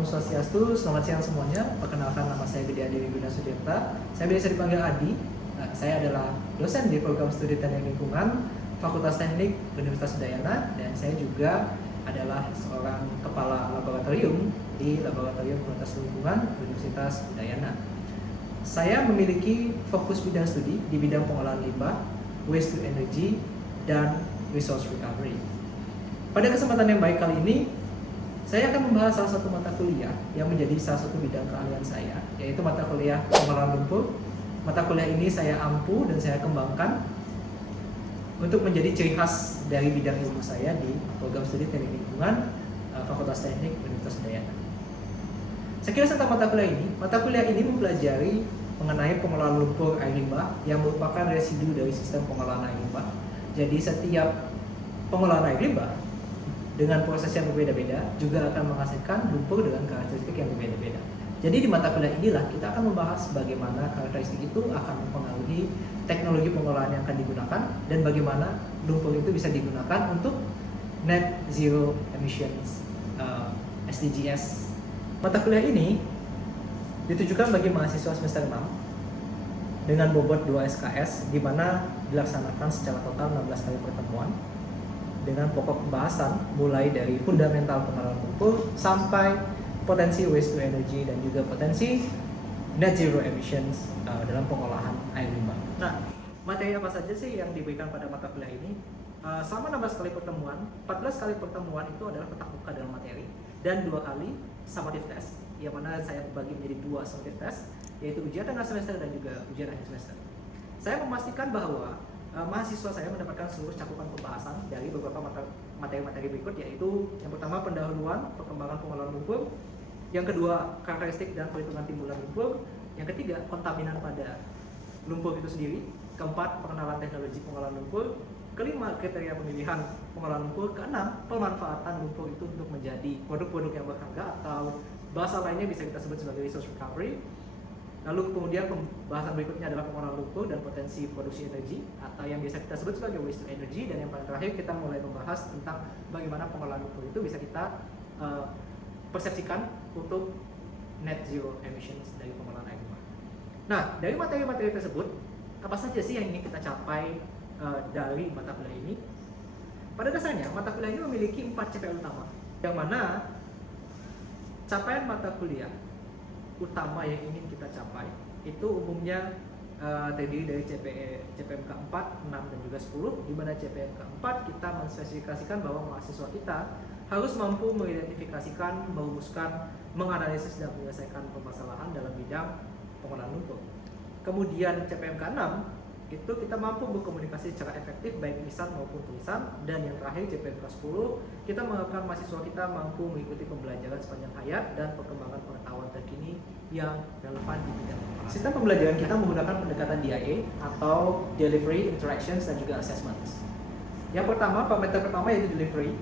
Om Swastiastu, selamat siang semuanya. Perkenalkan, nama saya Gede Adi Wiguna Sudirta. Saya biasa dipanggil Adi. Saya adalah dosen di program studi Teknik Lingkungan Fakultas Teknik Universitas Udayana, dan saya juga adalah seorang kepala laboratorium di Laboratorium Fakultas Lingkungan Universitas Udayana. Saya memiliki fokus bidang studi di bidang pengolahan limbah, waste to energy, dan resource recovery. Pada kesempatan yang baik kali ini, saya akan membahas salah satu mata kuliah yang menjadi salah satu bidang keahlian saya, yaitu mata kuliah pengolahan lumpur. Mata kuliah ini saya ampu dan saya kembangkan untuk menjadi ciri khas dari bidang ilmu saya di program studi Teknik Lingkungan Fakultas Teknik Universitas Udayana. Sekilas tentang mata kuliah ini. Mata kuliah ini mempelajari mengenai pengolahan lumpur air limbah yang merupakan residu dari sistem pengolahan air limbah. Jadi setiap pengolahan air limbah dengan proses yang berbeda-beda juga akan menghasilkan lumpur dengan karakteristik yang berbeda-beda. Jadi di mata kuliah inilah kita akan membahas bagaimana karakteristik itu akan mempengaruhi teknologi pengolahan yang akan digunakan dan bagaimana lumpur itu bisa digunakan untuk net zero emissions SDGs. Mata kuliah ini ditujukan bagi mahasiswa semester 6 dengan bobot 2 SKS, di mana dilaksanakan secara total 16 kali pertemuan dengan pokok pembahasan mulai dari fundamental pengolahan lumpur sampai potensi waste to energy dan juga potensi net zero emissions dalam pengolahan air limbah. Nah, materi apa saja sih yang diberikan pada mata kuliah ini? Selama 16 kali pertemuan, 14 kali pertemuan itu adalah tatap muka dalam materi dan 2 kali summative test, yang mana saya bagi menjadi 2 summative test, yaitu ujian tengah semester dan juga ujian akhir semester. Saya memastikan bahwa mahasiswa saya mendapatkan seluruh cakupan pembahasan dari beberapa materi-materi berikut, yaitu yang pertama pendahuluan perkembangan pengolahan lumpur, yang kedua karakteristik dan perhitungan timbulan lumpur, yang ketiga kontaminan pada lumpur itu sendiri, keempat pengenalan teknologi pengolahan lumpur, kelima kriteria pemilihan pengolahan lumpur, keenam pemanfaatan lumpur itu untuk menjadi produk-produk yang berharga atau bahasa lainnya bisa kita sebut sebagai resource recovery. Lalu kemudian pembahasan berikutnya adalah pengolahan lumpur dan potensi produksi energi atau yang biasa kita sebut sebagai waste to energy, dan yang paling terakhir kita mulai membahas tentang bagaimana pengolahan lumpur itu bisa kita persepsikan untuk net zero emissions dari pengolahan air limbah. Nah, dari materi-materi tersebut, apa saja sih yang ingin kita capai dari mata kuliah ini? Pada dasarnya, mata kuliah ini memiliki 4 CPL utama, yang mana capaian mata kuliah utama yang ingin kita capai itu umumnya terdiri dari CPMK 4, 6, dan juga 10, di mana CPMK 4 kita menspesifikasikan bahwa mahasiswa kita harus mampu mengidentifikasikan, merumuskan, menganalisis, dan menyelesaikan permasalahan dalam bidang pengolahan lumpur. Kemudian CPMK 6 itu kita mampu berkomunikasi secara efektif baik lisan maupun tulisan, dan yang terakhir CPMK 10 kita mengharapkan mahasiswa kita mampu mengikuti pembelajaran sepanjang hayat dan perkembangan pengetahuan terkini yang relevan di bidang pengolahan. Sistem pembelajaran kita menggunakan pendekatan DIA atau Delivery, Interactions, dan juga Assessments. Yang pertama, parameter pertama yaitu delivery,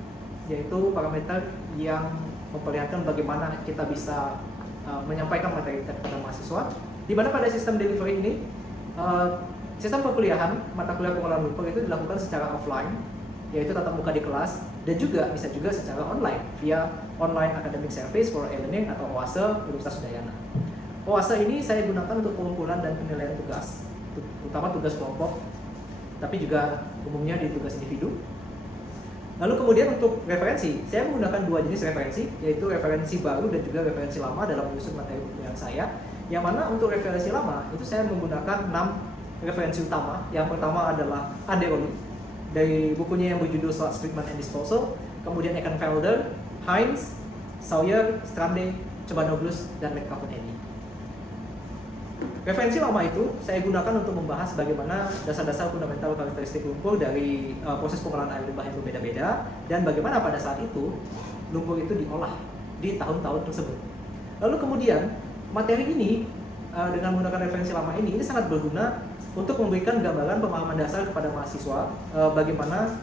yaitu parameter yang memperlihatkan bagaimana kita bisa menyampaikan materi kepada mahasiswa, di mana pada sistem delivery ini sistem perkuliahan mata kuliah pengolahan lumpur itu dilakukan secara offline, yaitu tatap muka di kelas, dan juga bisa juga secara online via Online Academic Service for E-Learning atau OASE Universitas Udayana. OASE ini saya gunakan untuk pengumpulan dan penilaian tugas, terutama tugas kelompok, tapi juga umumnya di tugas individu. Lalu kemudian untuk referensi, saya menggunakan 2 jenis referensi, yaitu referensi baru dan juga referensi lama dalam menyusun materi kuliah saya. Yang mana untuk referensi lama itu saya menggunakan 6 referensi utama. Yang pertama adalah Anderoni dari bukunya yang berjudul Sludge Treatment and Disposal, kemudian Eckenfelder, Heinz, Sawyer, Strande, Chobanoglu, dan McCaffrey. Referensi lama itu saya gunakan untuk membahas bagaimana dasar-dasar fundamental karakteristik lumpur dari proses pengolahan air limbah yang berbeda-beda, dan bagaimana pada saat itu lumpur itu diolah di tahun-tahun tersebut. Lalu kemudian materi ini dengan menggunakan referensi lama ini sangat berguna untuk memberikan gambaran pemahaman dasar kepada mahasiswa bagaimana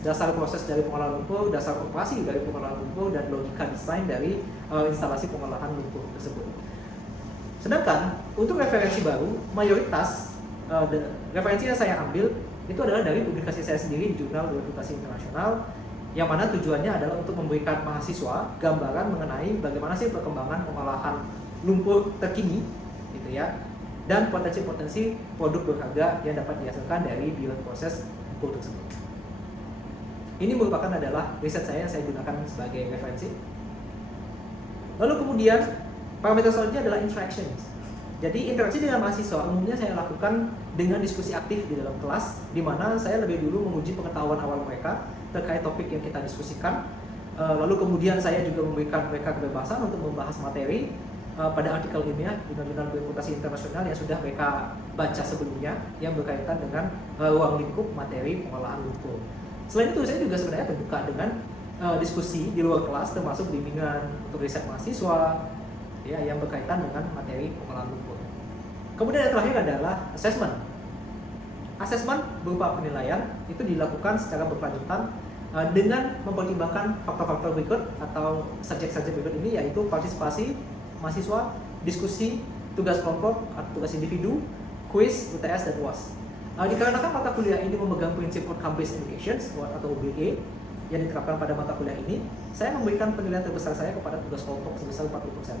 dasar proses dari pengolahan lumpur, dasar operasi dari pengolahan lumpur, dan logika desain dari instalasi pengolahan lumpur tersebut. Sedangkan untuk referensi baru, mayoritas referensi yang saya ambil itu adalah dari publikasi saya sendiri di jurnal reputasi internasional, yang mana tujuannya adalah untuk memberikan mahasiswa gambaran mengenai bagaimana sih perkembangan pengolahan lumpur terkini, gitu ya, dan potensi-potensi produk berharga yang dapat dihasilkan dari bioproses lumpur tersebut. Ini merupakan adalah riset saya yang saya gunakan sebagai referensi. Lalu kemudian parameter selanjutnya adalah interactions. Jadi interaksi dengan mahasiswa umumnya saya lakukan dengan diskusi aktif di dalam kelas, di mana saya lebih dulu menguji pengetahuan awal mereka terkait topik yang kita diskusikan. Lalu kemudian saya juga memberikan mereka kebebasan untuk membahas materi pada artikel ilmiah jurnal reputasi internasional yang sudah mereka baca sebelumnya yang berkaitan dengan ruang lingkup materi pengolahan lumpur. Selain itu saya juga sebenarnya terbuka dengan diskusi di luar kelas, termasuk bimbingan untuk riset mahasiswa ya, yang berkaitan dengan materi pengolahan lumpur. Kemudian yang terakhir adalah assessment. Assessment berupa penilaian itu dilakukan secara berkelanjutan dengan mempertimbangkan faktor-faktor berikut atau subjek-subjek berikut ini, yaitu partisipasi mahasiswa, diskusi, tugas kelompok atau tugas individu, quiz, UTS, dan UAS. Dikarenakan mata kuliah ini memegang prinsip outcome based education atau OBE yang diterapkan pada mata kuliah ini, saya memberikan penilaian terbesar saya kepada tugas kelompok sebesar 40%.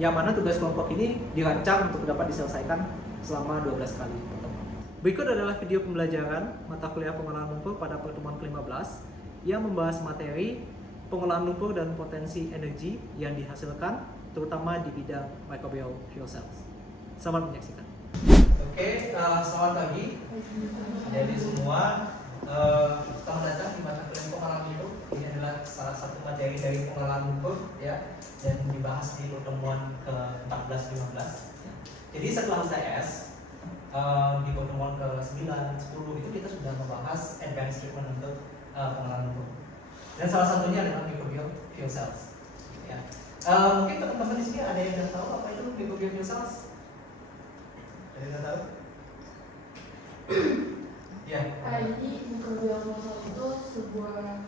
Yang mana tugas kelompok ini dirancang untuk dapat diselesaikan selama 12 kali pertemuan. Berikut adalah video pembelajaran mata kuliah pengolahan lumpur pada pertemuan ke-15 yang membahas materi pengolahan lumpur dan potensi energi yang dihasilkan terutama di bidang microbial fuel cells. Selamat menyaksikan. Oke, selamat pagi. Jadi semua selamat datang di mata kuliah pengolahan lumpur. Ini adalah salah satu materi dari pengolahan lumpur ya, dan dibahas di pertemuan ke-14-15. Jadi setelah UTS di pertemuan ke-9, 10 itu kita sudah membahas advanced treatment untuk pengolahan lumpur. Dan salah satunya adalah microbial fuel cells. Ya. Mungkin teman-teman di sini ada yang sudah tahu apa itu microbial fuel cells? Ada yang tahu? Ya. Jadi microbial fuel cells itu sebuah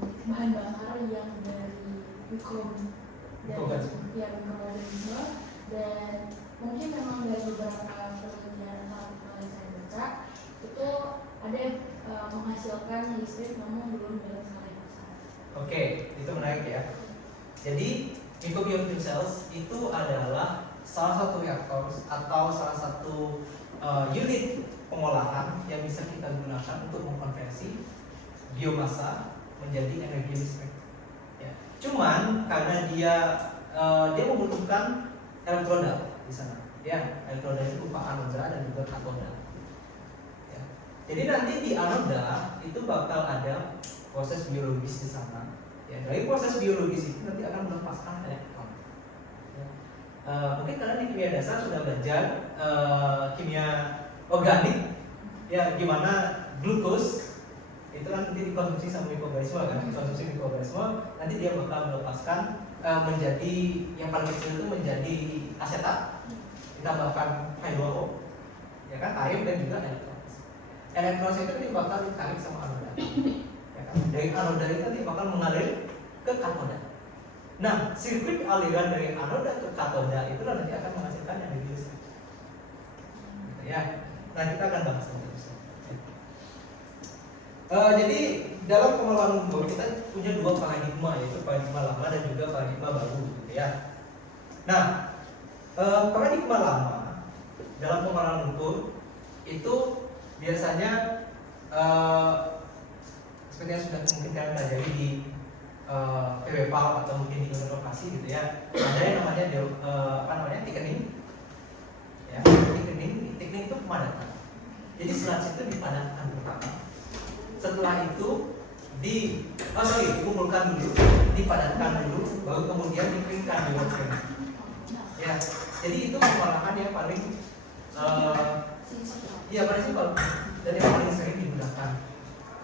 bahan bakar yang dari mikroorganisme dan mungkin memang dari beberapa penelitian yang saya baca itu ada yang menghasilkan listrik namun belum dalam skala yang besar. Oke, itu menarik ya. Jadi microbial fuel cells itu adalah salah satu reaktor atau salah satu unit pengolahan yang bisa kita gunakan untuk mengkonversi biomasa menjadi energi listrik. Ya. Cuman karena dia membutuhkan elektroda di sana. Ya, elektroda itu berupa anoda dan juga katoda. Ya. Jadi nanti di anoda itu bakal ada proses biologis di sana. Ya, dari proses biologis itu nanti akan melepaskan elektron. Ya. Mungkin kalian di kimia dasar sudah belajar kimia organik, ya, gimana glukos itu kan nanti dikonsumsi sama mikroorganisme kan, dikonsumsi mikroorganisme nanti dia bakal melepaskan menjadi yang paling kecil itu menjadi asetat, ditambahkan H2O, ya kan, air dan juga elektron. Elektron itu nanti bakal ditarik sama anoda. Ya kan? Dari anoda itu nanti bakal mengalir ke katoda. Nah, sirkuit aliran dari anoda ke katoda itu nanti akan menghasilkan energi listrik. Gitu ya. Nah, kita akan bahas tentang itu. Jadi dalam pengolahan lumpur kita punya dua paradigma, yaitu paradigma lama dan juga paradigma baru, gitu ya. Nah, paradigma lama dalam pengolahan lumpur itu biasanya seperti yang sudah mungkin kalian pelajari di PWPAL atau mungkin di lokasi gitu ya. Ada yang namanya thickening. Ya, thickening itu pemadatan. Jadi sludge itu dipadatkan pertama. Setelah itu dikumpulkan dulu, dipadatkan dulu, baru kemudian dikeringkan di water. Ya, jadi itu pengolahan yang paling paling simpel dan yang paling sering digunakan.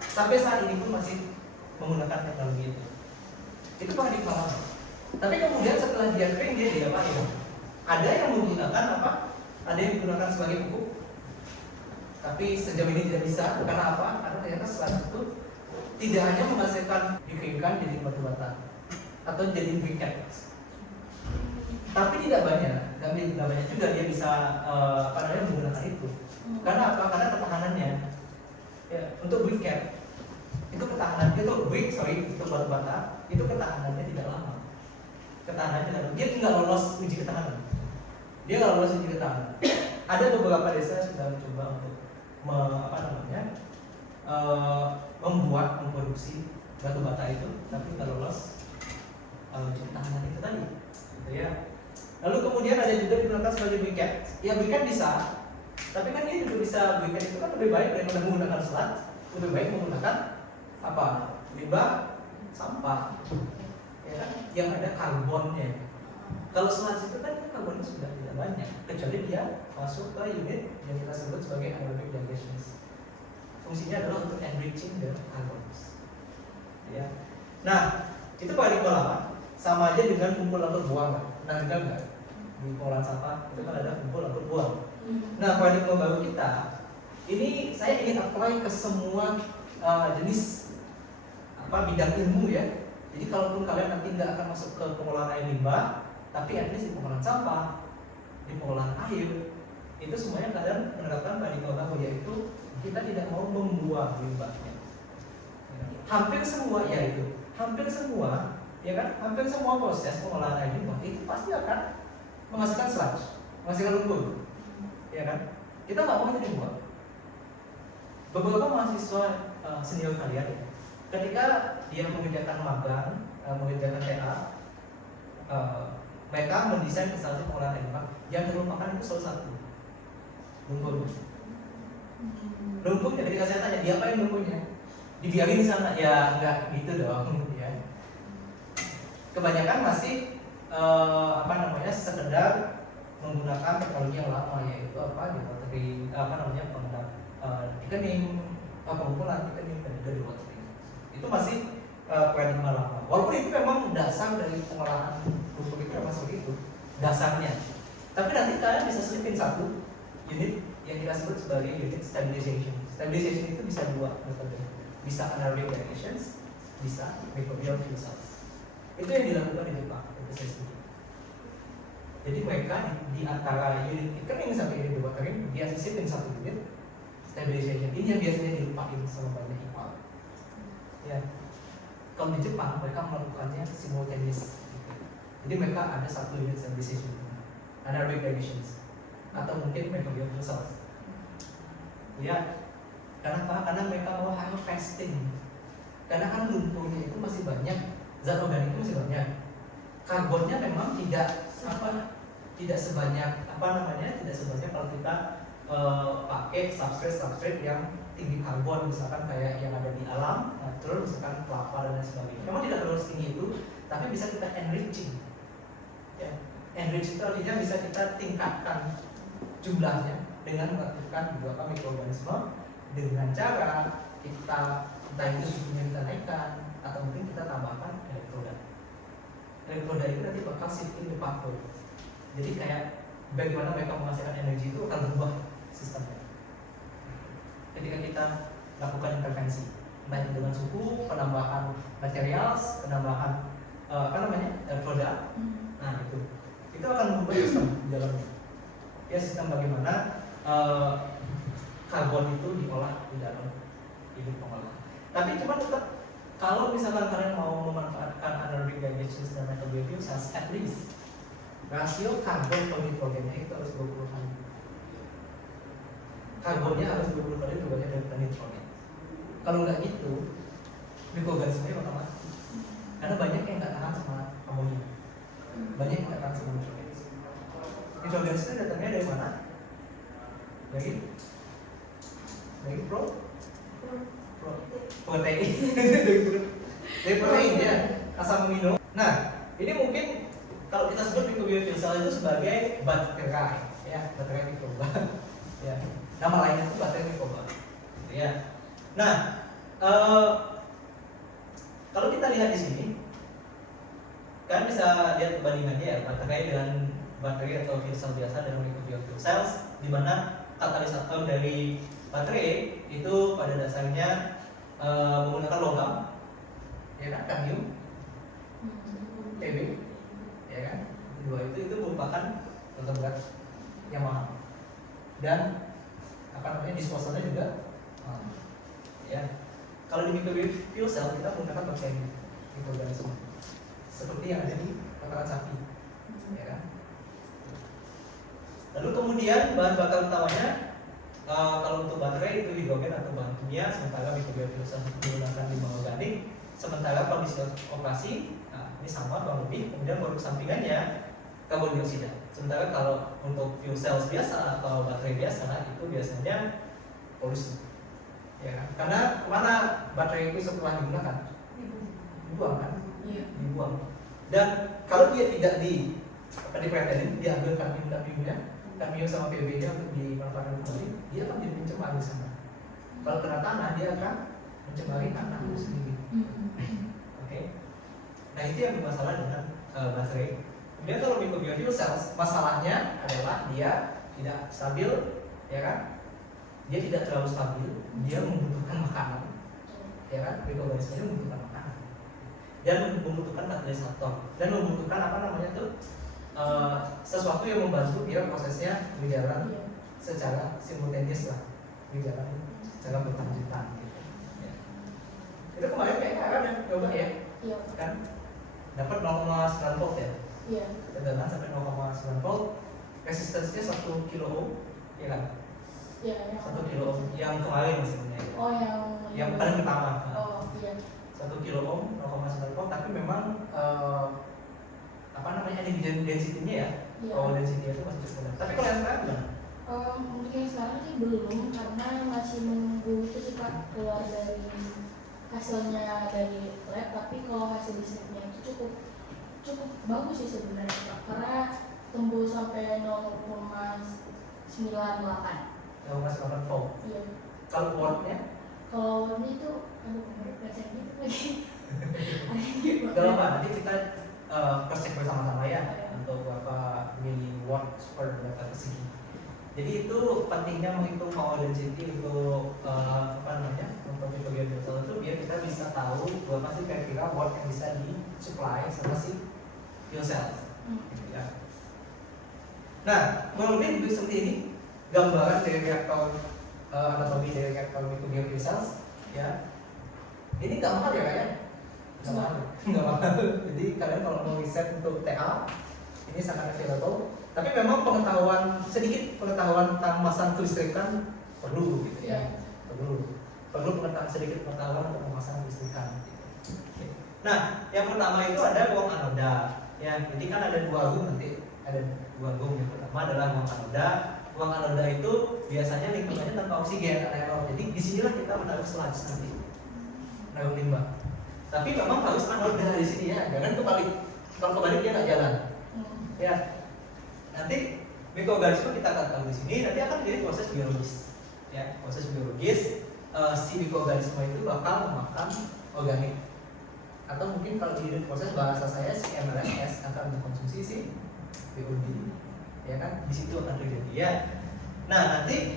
Sampai saat ini pun masih menggunakan teknologi itu. Itu paradigma lama. Tapi kemudian setelah dia kering dia diapain? Ada yang menggunakan apa? Ada yang digunakan sebagai pupuk. Tapi sejauh ini tidak bisa. Karena apa? Karena ternyata sludge itu tidak hanya menghasilkan dikeringkan jadi batu bata atau jadi briquette, tapi tidak banyak juga dia bisa menggunakan itu. Karena apa? Karena ketahanannya. Ya, untuk briquette itu ketahanan batu bata itu ketahanannya tidak lama. Dia nggak lolos uji ketahanan. Ada beberapa desa yang sudah mencoba untuk memproduksi batu bata itu, tapi nggak lolos uji ketahanan itu tadi, gitu ya. Lalu kemudian ada juga digunakan sebagai briquette. Ya briquette bisa, tapi kan dia juga bisa, briquette itu kan lebih baik daripada menggunakan selat, lebih baik menggunakan limbah sampah, ya kan? Yang ada karbonnya. Kalau selat itu kan karbonnya sudah tidak banyak, kecuali dia masuk ke unit yang kita sebut sebagai anaerobic digestion. Fungsinya adalah untuk enriching the carbons. Ya. Nah, itu paradigma lama, sama aja dengan kumpul angkut buang. Nah, dengar nggak? Di pengolahan sampah itu kan ada kumpul angkut buang. Nah, paradigma baru kita ini saya ingin apply ke semua jenis bidang ilmu ya. Jadi kalaupun kalian nanti nggak akan masuk ke pengolahan air limbah, tapi at least di pengolahan sampah, di pengolahan air, itu semuanya kalian menerapkan paradigma baru, yaitu kita tidak mau membuang limbahnya. Hampir semua ya kan? Hampir semua proses pengolahan air limbah itu pasti akan menghasilkan sludge, menghasilkan lumpur, ya kan? Kita nggak mau itu dibuang. Beberapa mahasiswa senior kalian ya, ketika dia mengerjakan magang, mengerjakan TA, mereka mendesain instalasi pengolahan air limbah. Yang terlupakan itu salah satu, lumpurnya. Ketika saya tanya, diapain lumpurnya? Dibiarin di sana? Ya enggak gitu dong, ya. Kebanyakan masih sekedar menggunakan teknologi yang lama, yaitu thickening, pengumpulan thickening dan juga dewatering. Itu masih paradigma lama. Walaupun itu memang dasar dari pengolahan lumpur itu memang seperti itu dasarnya. Tapi nanti kalian bisa selipin satu unit yang kita sebut sebagai unit stabilization. Stabilization itu bisa dua metode, bisa anaerobic digestion, bisa microbial fuel cells. Itu yang dilakukan di Jepang, jadi mereka di antara unit thickening sampai unit dewatering dia sisipin satu unit stabilization. Ini yang biasanya dilupain sama banyak IPA. Ya. Kalau di Jepang mereka melakukannya simultaneous. Jadi mereka ada satu unit stabilization, anaerobic digestion, atau mungkin microbial fuel cells. Ya. Karena mereka mau harvesting. Karena kan lumpurnya itu masih banyak, zat organik itu masih banyak. Karbonnya memang tidak sebanyak kalau kita pakai substrate yang tinggi karbon, misalkan kayak yang ada di alam, natural, misalkan kelapa dan lain sebagainya. Memang tidak terlalu tinggi itu, tapi bisa kita enriching. Ya. Enrich itu artinya bisa kita tingkatkan jumlahnya dengan mengaktifkan beberapa mikroorganisme dengan cara kita entah itu suhunya kita naikkan atau mungkin kita tambahkan elektroda. Elektroda itu nanti bakal shifting the pathway. Jadi kayak bagaimana mereka menghasilkan energi itu akan berubah sistemnya. Ketika kita lakukan intervensi, entah itu dengan suhu, penambahan material, penambahan elektroda, nah itu akan berubah sistem di dalamnya. Ya, sistem bagaimana karbon itu diolah di dalam unit pengolahan. Tapi cuma tetap kalau misalkan kalian mau memanfaatkan anaerobic digestion dan microbial fuel cells, at least rasio karbon per nitrogennya itu harus 20 kali. Karbonnya harus 20 kali lebih banyak daripada nitrogen. Kalau nggak gitu, mikroorganismenya bakal mati. Karena banyak yang nggak tahan sama amonia, banyak yang nggak tahan sama nitrogen. Nitrogen itu datangnya dari mana? Dari protein. Dari protein ya, asam amino. Nah, ini mungkin kalau kita sebut microbial fuel cell itu sebagai baterai, ya, baterai mikroba. Ya, nama lainnya itu baterai mikroba. Ya. Nah, kalau kita lihat di sini, kalian bisa lihat perbandingannya ya, baterai dengan baterai atau fuel cell biasa dengan microbial fuel cells, di mana katalisator dari baterai itu pada dasarnya menggunakan logam, ya kan, kadmium, Tb, ya kan, dua itu merupakan logam berat yang mahal dan disposalnya juga, ya. Kalau di microbial fuel cell kita menggunakan bakteri. mikroorganisme. Seperti yang ada di kotoran sapi, ya kan? Lalu kemudian bahan bakar utamanya kalau untuk baterai itu hidrogen atau bahan kimia, sementara mikrobiota menggunakan limbah organik. Sementara kondisi operasi, nah, ini sama kurang lebih. Kemudian produk sampingannya karbon dioksida. Sementara kalau untuk fuel cells biasa atau baterai biasa itu biasanya polusi. Ya kan? Karena kemana baterai itu setelah digunakan? Dibuang kan? Iya. Dibuang. Dan kalau dia tidak dipretelin, diambil kadmium sama PB-nya untuk dimanfaatkan kembali, dia akan jadi pencemar di sana. Kalau kena tanah, dia akan mencemari tanah itu sendiri. Oke. Nah itu yang bermasalah dengan baterai. Kemudian kalau microbial cells, masalahnya adalah dia tidak stabil, ya kan? Dia tidak terlalu stabil, dia membutuhkan makanan, ya kan? Mikroorganisme membutuhkan makanan dan membutuhkan katalisator dan membutuhkan apa namanya tuh sesuatu yang membantu dia prosesnya berjalan secara simultaneous lah, berjalan secara berkelanjutan gitu. Ya. Itu kemarin kayaknya ada yang coba ya, Iya. kan? Dapat 0,9 volt ya, Iya. tegangan sampai 0,9 volt, resistensinya 1 kilo ohm, ya kan? Iya. 1 kilo ohm yang kemarin maksudnya. Oh Yang paling pertama. Oh iya. 1 kilo ohm 0,9 volt, tapi memang apa namanya energy density-nya ya, Iya. power density itu masih cukup rendah. Tapi kalau yang sekarang gimana? Untuk yang sekarang sih belum, karena masih menunggu itu sih Kak, keluar dari hasilnya dari lab. Tapi kalau hasil listriknya itu cukup bagus sih sebenarnya Kak, karena tembus sampai 0,98. 0,8 volt. Iya. Kalau wattnya? Kalau wattnya itu kemarin baca gitu lagi. Gak apa, nanti kita cross check bersama-sama ya untuk berapa miliwatt per meter persegi. Jadi itu pentingnya menghitung power density untuk apa namanya, untuk microbial cell itu biar kita bisa tahu berapa sih kira-kira watt yang bisa disupply sama si fuel cells. Ya. Nah, kurang lebih seperti ini gambaran dari reaktor anatomi dari reaktor microbial cells. Ya, ini nggak mahal ya kayaknya, nggak mahal. Jadi kalian kalau mau riset untuk TA ini sangat available. Tapi memang sedikit pengetahuan tentang memasang kelistrikan perlu gitu ya. Perlu sedikit pengetahuan untuk memasang kelistrikan. Gitu. Nah, yang pertama itu ada ruang anoda. Ya, jadi kan ada 2 room nanti, ada 2 room. Yang pertama adalah ruang anoda. Ruang anoda itu biasanya lingkungannya tanpa oksigen, anaerob. Jadi disinilah kita menaruh sludge nanti, menaruh limbah. Tapi memang harus anoda di sini ya, jangan kebalik. Kalau kebalik dia nggak jalan. Ya, nanti mikroorganisme kita akan tahu di sini. Nanti akan terjadi proses biologis. Ya, proses biologis. Si mikroorganisme itu bakal memakan organik. Atau mungkin kalau di proses bahasa saya si MRSS akan mengkonsumsi si BOD. Ya kan, di situ akan terjadi ya. Nah nanti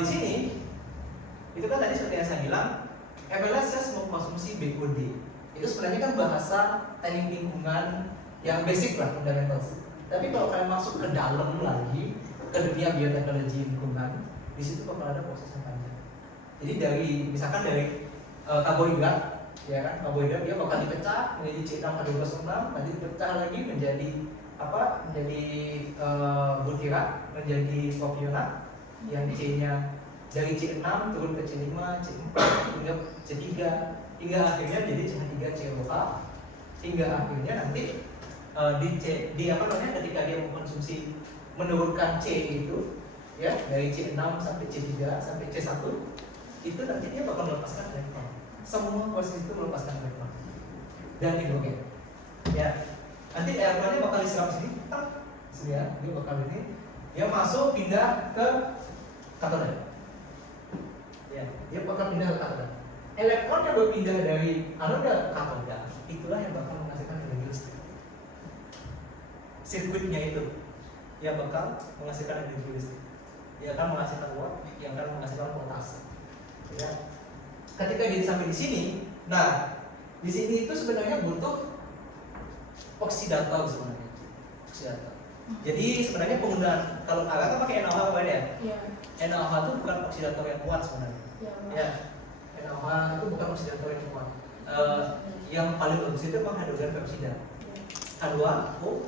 di sini itu kan tadi seperti yang saya bilang, MLSS mengkonsumsi BOD. Itu sebenarnya kan bahasa teknik lingkungan yang basic lah, fundamental. Tapi kalau kalian masuk ke dalam lagi ke dunia bioteknologi lingkungan, di situ bakal ada proses yang panjang. Jadi misalkan dari karbohidrat, ya kan, karbohidrat dia bakal dipecah menjadi C6H12O6, nanti dipecah lagi menjadi butirat, menjadi propionat yang C-nya dari C6 turun ke C5, C4 hingga C3 hingga akhirnya jadi CH3COH hingga akhirnya nanti ketika dia mengkonsumsi menurunkan C itu ya dari C6 sampai C3 sampai C1 itu nanti dia bakal melepaskan elektron. Semua proses itu melepaskan elektron dan hidrogen. Ya. Nanti elektronnya bakal diserap sini, ya, dia bakal ini, dia masuk pindah ke katoda. Ya, dia bakal pindah ke katoda. Elektron yang berpindah dari anoda ke katoda, itulah yang bakal menghasilkan energi listrik. Sirkuitnya itu yang bakal menghasilkan energi listrik. Dia akan menghasilkan watt, yang akan menghasilkan voltase. Ya. Ketika dia sampai di sini, nah di sini itu sebenarnya butuh oksidator sebenarnya. Oksidator. Jadi sebenarnya penggunaan kalau alat kan pakai NaOH apa ya? Iya. NaOH itu bukan oksidator yang kuat sebenarnya. Ya. NaOH itu bukan oksidator yang kuat. yang paling bagus itu memang hidrogen peroksida. H2O,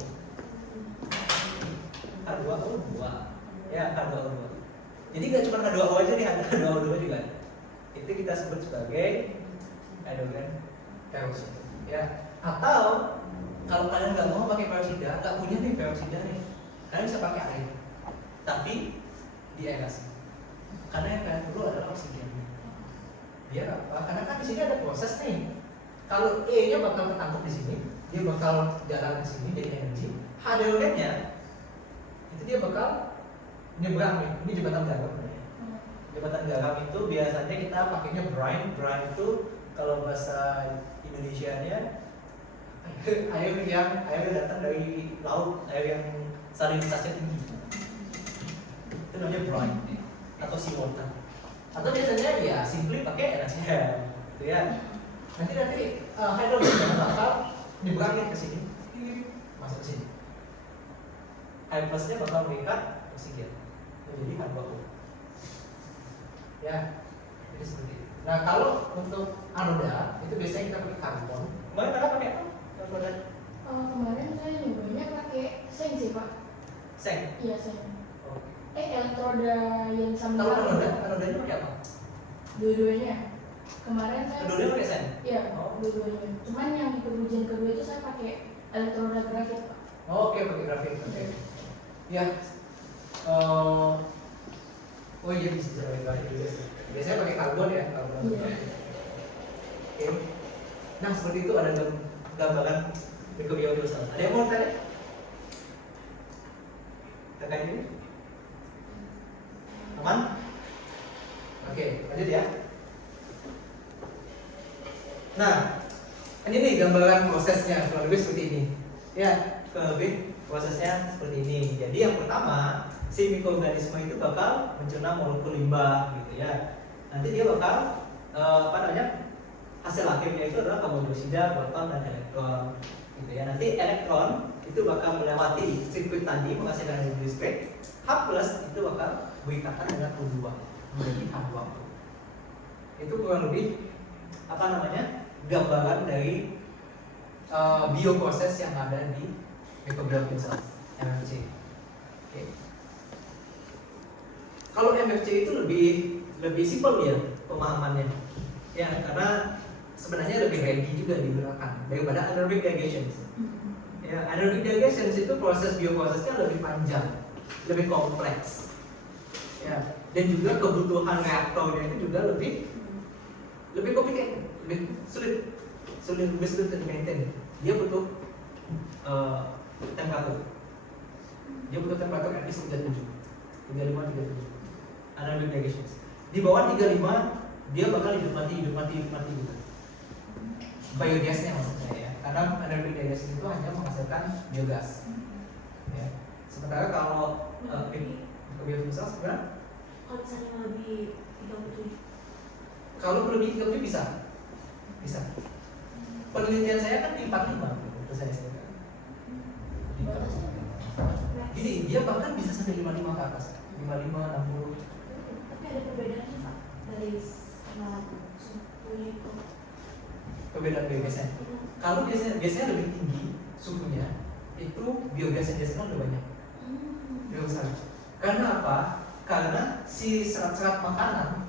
H2O2, ya H2O2. Jadi nggak cuma H2O aja nih, ada H2O2 juga. Itu kita sebut sebagai hidrogen peroksida. Ya. Atau kalau kalian nggak mau pakai peroksida, nggak punya nih peroksida nih, kalian bisa pakai air, tapi diaerasi. Karena yang kalian perlu adalah oksigen. Biar apa? Karena kan di sini ada proses nih. Kalau E-nya bakal ketangkep di sini, dia bakal jalan ke sini jadi energi. Hidrogennya itu dia bakal nyebrang nih. Ini jembatan garam. Jembatan garam itu biasanya kita pakainya brine. Brine itu kalau bahasa Indonesianya air yang datang dari laut, air yang salinitasnya tinggi. Itu namanya brine atau seawater. Atau biasanya ya simply pakai NaCl, gitu ya. Nanti hidrogen bakal nyebrangin ke sini, masuk ke sini. H plusnya bakal mengikat oksigen menjadi H2O. Ya, jadi seperti itu. Nah kalau untuk anoda itu biasanya kita pakai karbon. Kemarin kita pakai apa? Anoda? Kemarin saya nyobanya pakai seng sih Pak. Seng. Iya seng. Oh. Elektroda yang sama. Kalau anodanya pakai apa? Dua-duanya. Kemarin saya. Dua-duanya pakai seng. Iya. Oh. Dua-duanya. Cuman yang di ujian kedua itu saya pakai elektroda grafit Pak. Oh, oke, pakai grafit. Oke. Ya. Oh iya bisa pakai grafit juga. Biasanya pakai karbon ya, karbon. Iya. Oke. Nah seperti itu ada gambaran mikrobiota. Ada yang mau tanya? Terkait ini? Aman? Oke, lanjut ya. Nah, ini nih gambaran prosesnya kurang lebih seperti ini. Ya, kurang lebih prosesnya seperti ini. Jadi yang pertama, si mikroorganisme itu bakal mencerna molekul limbah gitu ya. Nanti dia bakal hasil akhirnya itu adalah karbon dioksida, proton dan elektron gitu ya. Nanti elektron itu bakal melewati sirkuit tadi menghasilkan energi listrik. H+ itu bakal berikatan dengan O2 menjadi H2O. Itu kurang lebih gambaran dari bioproses yang ada di microbial cells MFC. Oke. Kalau MFC itu lebih simpel ya pemahamannya. Ya, karena sebenarnya lebih ready juga digunakan daripada anaerobic digestion. Ya, anaerobic digestion itu proses bioprosesnya lebih panjang, lebih kompleks. Ya, dan juga kebutuhan reaktornya itu juga lebih complicated, lebih sulit untuk di-maintain. Dia butuh temperatur. Dia butuh temperatur at least 35, 37. Anaerobic digestion. Di bawah 35 dia bakal hidup mati gitu. Biogasnya maksudnya ya. Karena anaerobic digestion itu hanya menghasilkan biogas. Ya. Sementara kalau mikrobiota sebenarnya Kalau misalnya lebih 37. kalau lebih 37 bisa. Penelitian saya kan di 45 waktu saya STK. Gini, dia bahkan bisa sampai 55 ke atas. 55, 60. Tapi ada perbedaannya Pak dari suhunya itu. Perbedaan biogasnya. Kalau biasanya lebih tinggi suhunya, itu biogas yang dihasilkan lebih banyak. Lebih besar. Karena apa? Karena si serat-serat makanan,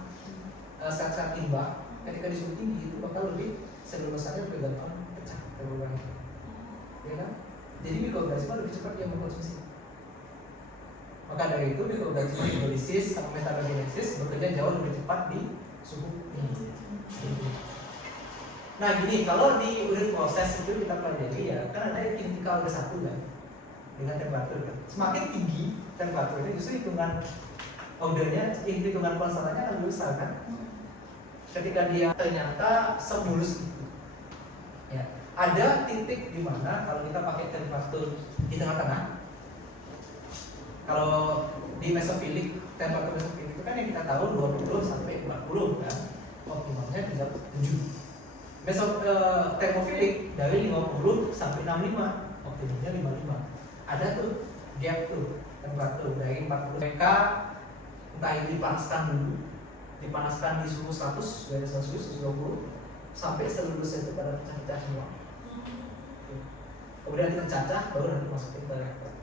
serat-serat limbah, ketika di suhu tinggi itu bakal lebih selulosanya lebih gampang pecah, terbuang. Ya kan? Jadi mikroorganisme lebih cepat dia mengkonsumsi. Maka dari itu mikroorganisme hidrolisis sama metabogenesis bekerja jauh lebih cepat di suhu tinggi. Nah gini, kalau di unit proses itu kita pelajari ya, kan ada intikal ke-1 kan, dengan temperatur kan. Semakin tinggi temperaturnya justru hitungan ordernya, hitungan konstantannya akan lebih besar kan. Ketika dia ternyata semulus itu, ya ada titik di mana kalau kita pakai temperatur di tengah-tengah. Kalau di mesofilik, temperatur mesofilik itu kan yang kita tahu 20 sampai 40 kan, optimalnya 37. Termofilik dari 50 sampai 65, optimalnya 55. Ada tuh gap tuh temperatur dari 40. Mereka entah ini dipanaskan dulu, dipanaskan di suhu 100 derajat Celcius, 120, sampai selulusnya itu pada pecah-pecah semua. Kemudian nanti tercacah baru nanti masukin ke reaktor.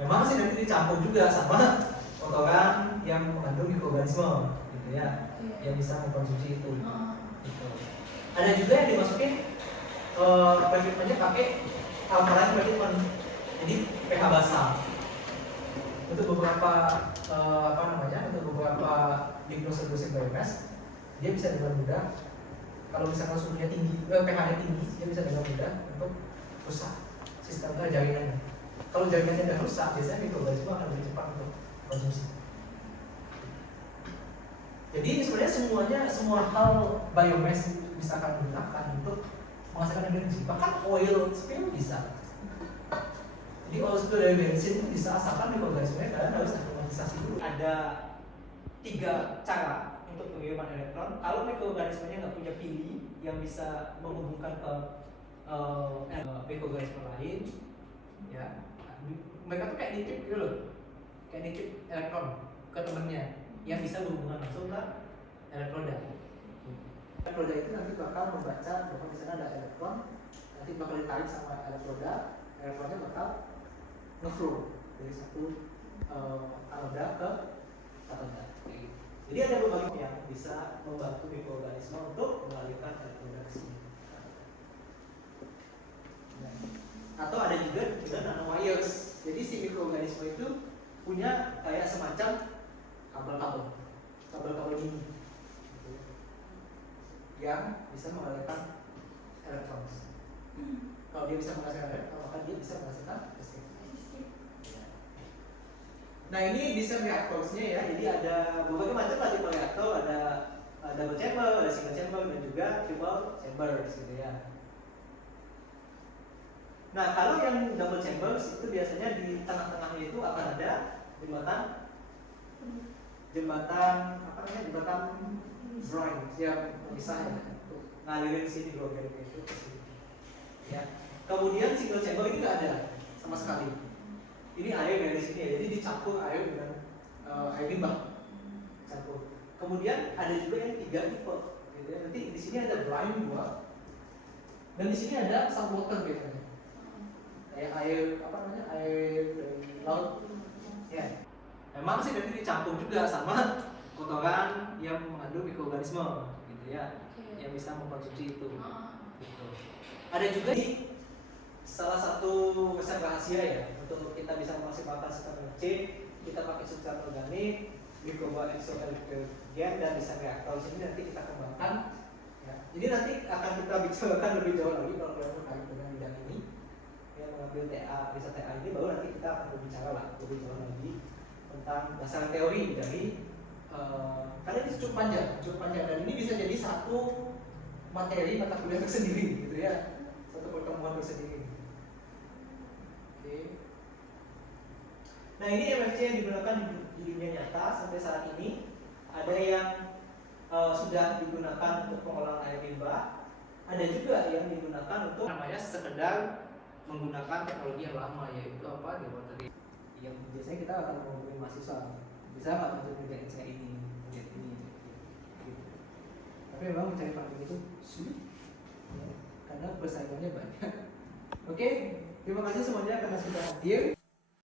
Memang sih nanti dicampur juga sama kotoran yang mengandung mikroorganisme gitu ya, yang bisa mengkonsumsi itu. Gitu. Ada juga yang dimasukin treatmentnya pakai alkaline treatment, jadi pH basah. Untuk beberapa untuk beberapa diagnosis biomass dia bisa dengan mudah, kalau misalkan suhunya tinggi, pH-nya tinggi, dia bisa dengan mudah untuk rusak sistem jaringannya. Kalau jaringannya udah rusak, biasanya mikroorganisme akan lebih cepat untuk konsumsi. Jadi sebenarnya semua hal biomass bisa kalian gunakan untuk menghasilkan energi. Bahkan oil spill bisa. Jadi oil spill dari bensin itu bisa, asalkan mikroorganismenya kalian harus aklimatisasi dulu. Ada 3 cara untuk pengiriman elektron. Kalau mikroorganismenya nggak punya pili yang bisa menghubungkan ke mikroorganisme lain, ya mereka tuh kayak nitip gitu loh, kayak nitip elektron ke temennya yang bisa berhubungan langsung ke elektroda. Elektroda itu nanti bakal membaca bahwa di sana ada elektron, nanti bakal ditarik sama elektroda, elektronnya bakal ngeflow dari satu anoda ke katoda. Jadi ada beberapa yang bisa membantu mikroorganisme untuk mengalirkan elektroda ke sini. Atau ada juga nanowires. Jadi si mikroorganisme itu punya kayak semacam kabel-kabel ini yang bisa mengalirkan elektron. Kalau dia bisa menghasilkan elektron, maka dia bisa menghasilkan listrik. Nah ini desain reaktornya ya. Jadi ada berbagai macam lah tipe reaktor, ada double chamber, ada single chamber, dan juga triple chamber gitu ya. Nah kalau yang double chambers itu biasanya di tengah-tengahnya itu akan ada jembatan ground yang misalnya untuk ngalirin si hidrogen itu ke sini. Ya. Kemudian single chamber ini nggak ada sama sekali. Ini air dari sini ya, jadi dicampur air dengan air limbah campur. Kemudian ada juga yang 3 tipe, gitu ya. Nanti di sini ada brine 2, dan di sini ada saltwater biasanya. Kayak air dari laut. Ya. Memang sih nanti dicampur juga sama kotoran yang mengandung mikroorganisme, gitu ya, yang bisa mengkonsumsi itu. Gitu. Ada juga di salah satu resep rahasia ya, untuk kita bisa memaksimalkan sistem energi, kita pakai substrat organik, glycoba exoelektrogen, dan desain reaktor. Ini nanti kita kembangkan. Ya. Jadi nanti akan kita bicarakan lebih jauh lagi kalau kalian tertarik dengan bidang ini, yang mengambil riset TA ini, baru nanti kita akan berbicara lebih jauh lagi tentang dasar teori dari karena ini cukup panjang, dan ini bisa jadi satu materi mata kuliah tersendiri, gitu ya, satu pertemuan tersendiri. Oke. Nah ini MFC yang digunakan di dunia nyata sampai saat ini. Ada yang sudah digunakan untuk pengolahan air limbah, ada juga yang digunakan untuk namanya sekedar menggunakan teknologi yang lama, yaitu apa, tadi yang biasanya kita akan menghubungi mahasiswa, bisa nggak untuk ngerjain saya ini, gitu. Tapi memang mencari funding itu sulit, ya, karena persaingannya banyak. Oke, terima kasih semuanya karena sudah hadir.